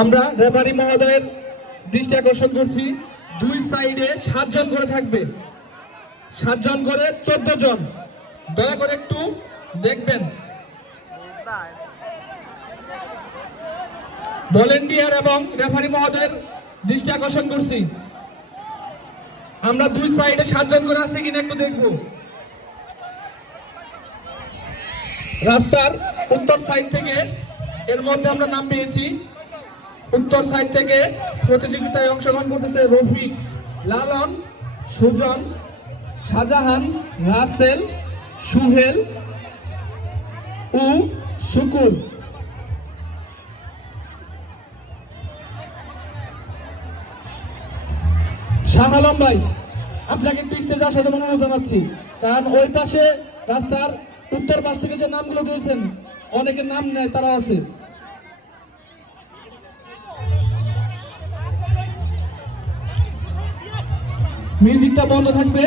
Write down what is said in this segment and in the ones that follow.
আমরা রেফারি মহোদয়ের দৃষ্টি আকর্ষণ করছি, দুই সাইডে 7 জন করে থাকবে, 7 জন করে 14 জন। দয়া করে একটু দেখবেন। ভলেন্টিয়ার এবং রেফারি মহোদয়ের দৃষ্টি আকর্ষণ করছি, আমরা দুই সাইডে 7 জন করে আছে কিনা একটু দেখব। রাস্তার উত্তর সাইড থেকে এর মধ্যে আমরা নাম পেয়েছি। উত্তর সাইড থেকে প্রতিযোগিতায় অংশগ্রহণ করতেছে রফিক, লালন, সুজন, শাহজাহান, রাসেল, সুহেল ও শুকুর। শাহ আলম ভাই, আপনাকে একটু স্টেজে আসার জন্য অনুরোধ জানাচ্ছি, কারণ ওই পাশে রাস্তার উত্তর পাশ থেকে যে নামগুলো দিয়েছেন অনেকের নাম নেই, তারা আছে। মিউজিকটা বন্ধ থাকবে।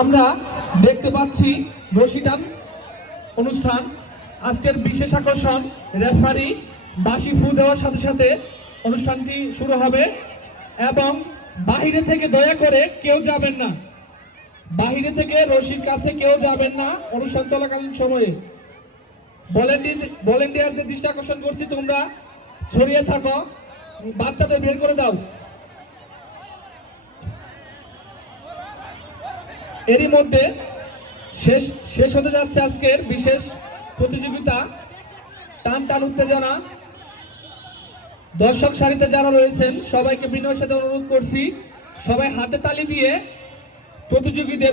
আমরা দেখতে পাচ্ছি রশিটান অনুষ্ঠান। আজকের বিশেষ আকর্ষণ রেফারি বাঁশি ফু দেওয়ার সাথে সাথে অনুষ্ঠানটি শুরু হবে এবং বাহিরে থেকে দয়া করে কেউ যাবেন না, বাহিরে থেকে রশির কাছে কেউ যাবেন না অনুষ্ঠান চলাকালীন সময়ে। ভলেন্টিয়ারদের দৃষ্টি আকর্ষণ করছি, তোমরা ছড়িয়ে থাকো, বাচ্চাদের বের করে দাও। এরই মধ্যে শেষ হতে যাচ্ছে আজকের বিশেষ প্রতিযোগিতা। টান টান উত্তেজনা। দর্শক সারিতে যারা রয়েছেন সবাইকে বিনয়ের সাথে অনুরোধ করছি, সবাই হাতে তালি দিয়ে প্রতিযোগীদের